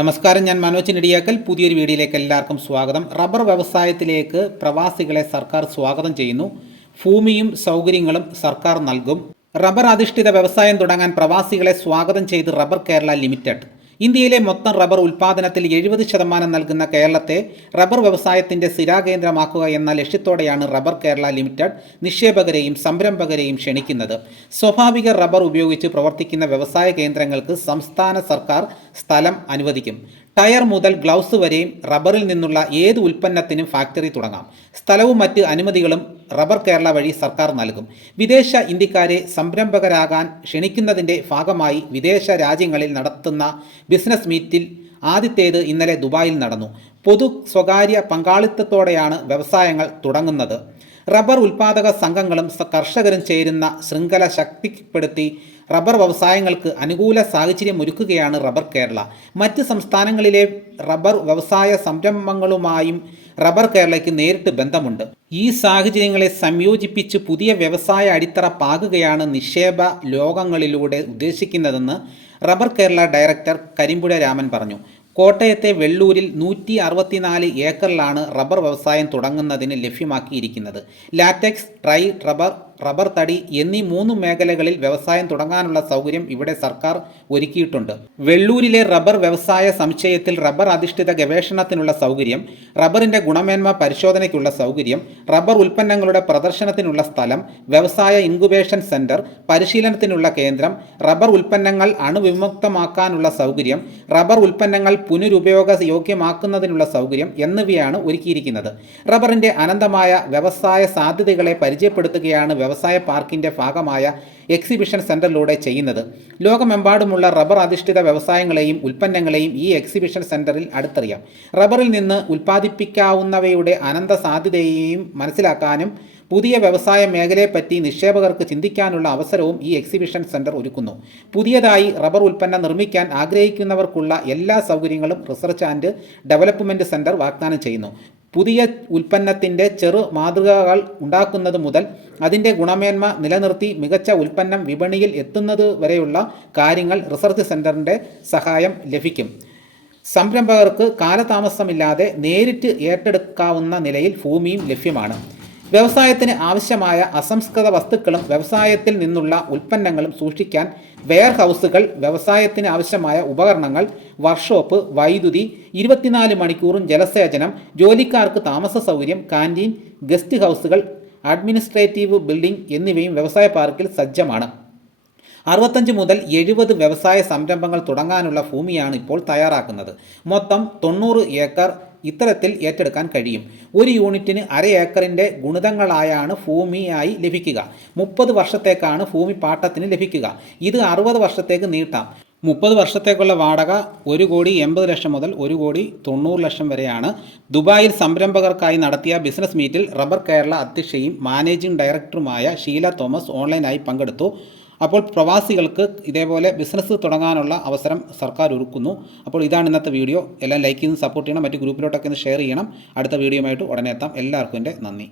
നമസ്കാരം, ഞാൻ മനോജ് നെടിയാക്കൽ. പുതിയൊരു വീഡിയോയിലേക്ക് എല്ലാവർക്കും സ്വാഗതം. റബ്ബർ വ്യവസായത്തിലേക്ക് പ്രവാസികളെ സർക്കാർ സ്വാഗതം ചെയ്യുന്നു. ഭൂമിയും സൗകര്യങ്ങളും സർക്കാർ നൽകും. റബ്ബർ അധിഷ്ഠിത വ്യവസായം തുടങ്ങാൻ പ്രവാസികളെ സ്വാഗതം ചെയ്ത് റബ്ബർ കേരള ലിമിറ്റഡ്. ഇന്ത്യയിലെ മൊത്തം റബ്ബർ ഉൽപ്പാദനത്തിൽ 70% നൽകുന്ന കേരളത്തെ റബ്ബർ വ്യവസായത്തിന്റെ സ്ഥിരാകേന്ദ്രമാക്കുക എന്ന ലക്ഷ്യത്തോടെയാണ് റബ്ബർ കേരള ലിമിറ്റഡ് നിക്ഷേപകരെയും സംരംഭകരെയും ക്ഷണിക്കുന്നത്. സ്വാഭാവിക റബ്ബർ ഉപയോഗിച്ച് പ്രവർത്തിക്കുന്ന വ്യവസായ കേന്ദ്രങ്ങൾക്ക് സംസ്ഥാന സർക്കാർ സ്ഥലം അനുവദിക്കും. ടയർ മുതൽ ഗ്ലൗസ് വരെയും റബ്ബറിൽ നിന്നുള്ള ഏത് ഉൽപ്പന്നത്തിനും ഫാക്ടറി തുടങ്ങാം. സ്ഥലവും മറ്റ് അനുമതികളും റബ്ബർ കേരള വഴി സർക്കാർ നൽകും. വിദേശ ഇന്ത്യക്കാരെ സംരംഭകരാകാൻ ക്ഷണിക്കുന്നതിൻ്റെ ഭാഗമായി വിദേശ രാജ്യങ്ങളിൽ നടത്തുന്ന ബിസിനസ് മീറ്റിൽ ആദ്യത്തേത് ഇന്നലെ ദുബായിൽ നടന്നു. പൊതു സ്വകാര്യ പങ്കാളിത്തത്തോടെയാണ് വ്യവസായങ്ങൾ തുടങ്ങുന്നത്. റബ്ബർ ഉൽപ്പാദക സംഘങ്ങളും കർഷകരും ചേരുന്ന ശൃംഖല ശക്തിപ്പെടുത്തി റബ്ബർ വ്യവസായങ്ങൾക്ക് അനുകൂല സാഹചര്യം ഒരുക്കുകയാണ് റബ്ബർ കേരള. മറ്റ് സംസ്ഥാനങ്ങളിലെ റബ്ബർ വ്യവസായ സംരംഭങ്ങളുമായും റബ്ബർ കേരളയ്ക്ക് നേരിട്ട് ബന്ധമുണ്ട്. ഈ സാഹചര്യങ്ങളെ സംയോജിപ്പിച്ച് പുതിയ വ്യവസായ അടിത്തറ പാകുകയാണ് നിക്ഷേപ ലോകങ്ങളിലൂടെ ഉദ്ദേശിക്കുന്നതെന്ന് റബ്ബർ കേരള ഡയറക്ടർ കരിമ്പുഴ രാമൻ പറഞ്ഞു. കോട്ടയത്തെ വെള്ളൂരിൽ 164 ഏക്കറിലാണ് റബ്ബർ വ്യവസായം തുടങ്ങുന്നതിന് ലഭ്യമാക്കിയിരിക്കുന്നത്. ലാറ്റക്സ്, ഡ്രൈ റബ്ബർ, റബ്ബർ തടി എന്നീ 3 മേഖലകളിൽ വ്യവസായം തുടങ്ങാനുള്ള സൗകര്യം ഇവിടെ സർക്കാർ ഒരുക്കിയിട്ടുണ്ട്. വെള്ളൂരിലെ റബ്ബർ വ്യവസായ സമുച്ചയത്തിൽ റബ്ബർ അധിഷ്ഠിത ഗവേഷണത്തിനുള്ള സൗകര്യം, റബ്ബറിന്റെ ഗുണമേന്മ പരിശോധനയ്ക്കുള്ള സൗകര്യം, റബ്ബർ ഉൽപ്പന്നങ്ങളുടെ പ്രദർശനത്തിനുള്ള സ്ഥലം, വ്യവസായ ഇൻക്യുബേഷൻ സെന്റർ, പരിശീലനത്തിനുള്ള കേന്ദ്രം, റബ്ബർ ഉൽപ്പന്നങ്ങൾ അണുവിമുക്തമാക്കാനുള്ള സൗകര്യം, റബ്ബർ ഉൽപ്പന്നങ്ങൾ പുനരുപയോഗ യോഗ്യമാക്കുന്നതിനുള്ള സൗകര്യം എന്നിവയാണ് ഒരുക്കിയിരിക്കുന്നത്. റബ്ബറിന്റെ അനന്തമായ വ്യവസായ സാധ്യതകളെ പരിചയപ്പെടുത്തുകയാണ് വ്യവസായ പാർക്കിന്റെ ഭാഗമായ എക്സിബിഷൻ സെന്ററിലൂടെ ചെയ്യുന്നത്. ലോകമെമ്പാടുമുള്ള റബ്ബർ അധിഷ്ഠിത വ്യവസായങ്ങളെയും ഉൽപ്പന്നങ്ങളെയും ഈ എക്സിബിഷൻ സെന്ററിൽ അടുത്തറിയാം. റബ്ബറിൽ നിന്ന് ഉൽപ്പാദിപ്പിക്കാവുന്നവയുടെ അനന്ത സാധ്യതയെയും മനസ്സിലാക്കാനും പുതിയ വ്യവസായ മേഖലയെപ്പറ്റി നിക്ഷേപകർക്ക് ചിന്തിക്കാനുള്ള അവസരവും ഈ എക്സിബിഷൻ സെന്റർ ഒരുക്കുന്നു. പുതിയതായി റബ്ബർ ഉൽപ്പന്നം നിർമ്മിക്കാൻ ആഗ്രഹിക്കുന്നവർക്കുള്ള എല്ലാ സൗകര്യങ്ങളും റിസർച്ച് ആൻഡ് ഡെവലപ്മെൻറ്റ് സെന്റർ വാഗ്ദാനം ചെയ്യുന്നു. പുതിയ ഉൽപ്പന്നത്തിൻ്റെ ചെറു മാതൃകകൾ ഉണ്ടാക്കുന്നത് മുതൽ അതിൻ്റെ ഗുണമേന്മ നിലനിർത്തി മികച്ച ഉൽപ്പന്നം വിപണിയിൽ എത്തുന്നത് വരെയുള്ള കാര്യങ്ങൾ റിസർച്ച് സെന്ററിൻ്റെ സഹായം ലഭിക്കും. സംരംഭകർക്ക് കാലതാമസമില്ലാതെ നേരിട്ട് ഏറ്റെടുക്കാവുന്ന നിലയിൽ ഭൂമിയും ലഭ്യമാണ്. വ്യവസായത്തിന് ആവശ്യമായ അസംസ്കൃത വസ്തുക്കളും വ്യവസായത്തിൽ നിന്നുള്ള ഉൽപ്പന്നങ്ങളും സൂക്ഷിക്കാൻ വെയർ ഹൗസുകൾ, വ്യവസായത്തിന് ആവശ്യമായ ഉപകരണങ്ങൾ, വർക്ക്ഷോപ്പ്, വൈദ്യുതി, 24 മണിക്കൂറും ജലസേചനം, ജോലിക്കാർക്ക് താമസ സൗകര്യം, കാൻറ്റീൻ, ഗസ്റ്റ് ഹൗസുകൾ, അഡ്മിനിസ്ട്രേറ്റീവ് ബിൽഡിംഗ് എന്നിവയും വ്യവസായ പാർക്കിൽ സജ്ജമാണ്. 65 മുതൽ 70 വ്യവസായ സംരംഭങ്ങൾ തുടങ്ങാനുള്ള ഭൂമിയാണ് ഇപ്പോൾ തയ്യാറാക്കുന്നത്. മൊത്തം 90 ഏക്കർ ഇത്തരത്തിൽ ഏറ്റെടുക്കാൻ കഴിയും. ഒരു യൂണിറ്റിന് 1/2 ഏക്കറിൻ്റെ ഗുണിതങ്ങളായാണ് ഭൂമിയായി ലഭിക്കുക. 30 വർഷത്തേക്കാണ് ഭൂമി പാട്ടത്തിന് ലഭിക്കുക. ഇത് 60 വർഷത്തേക്ക് നീട്ടാം. 30 വർഷത്തേക്കുള്ള വാടക 1,80,00,000 മുതൽ 1,90,00,000 വരെയാണ്. ദുബായിൽ സംരംഭകർക്കായി നടത്തിയ ബിസിനസ് മീറ്റിൽ റബ്ബർ കേരള അധ്യക്ഷയും മാനേജിംഗ് ഡയറക്ടറുമായ ഷീല തോമസ് ഓൺലൈനായി പങ്കെടുത്തു. അപ്പോൾ പ്രവാസികൾക്ക് ഇതേപോലെ ബിസിനസ് തുടങ്ങാനുള്ള അവസരം സർക്കാർ ഒരുക്കുന്നു. അപ്പോൾ ഇതാണ് ഇന്നത്തെ വീഡിയോ. എല്ലാം ലൈക്ക് ചെയ്ത് സപ്പോർട്ട് ചെയ്യണം. മറ്റ് ഗ്രൂപ്പിലോട്ടൊക്കെ ഒന്ന് ഷെയർ ചെയ്യണം. അടുത്ത വീഡിയോയുമായിട്ട് ഉടനെ എത്താം. എല്ലാവർക്കും എൻ്റെ നന്ദി.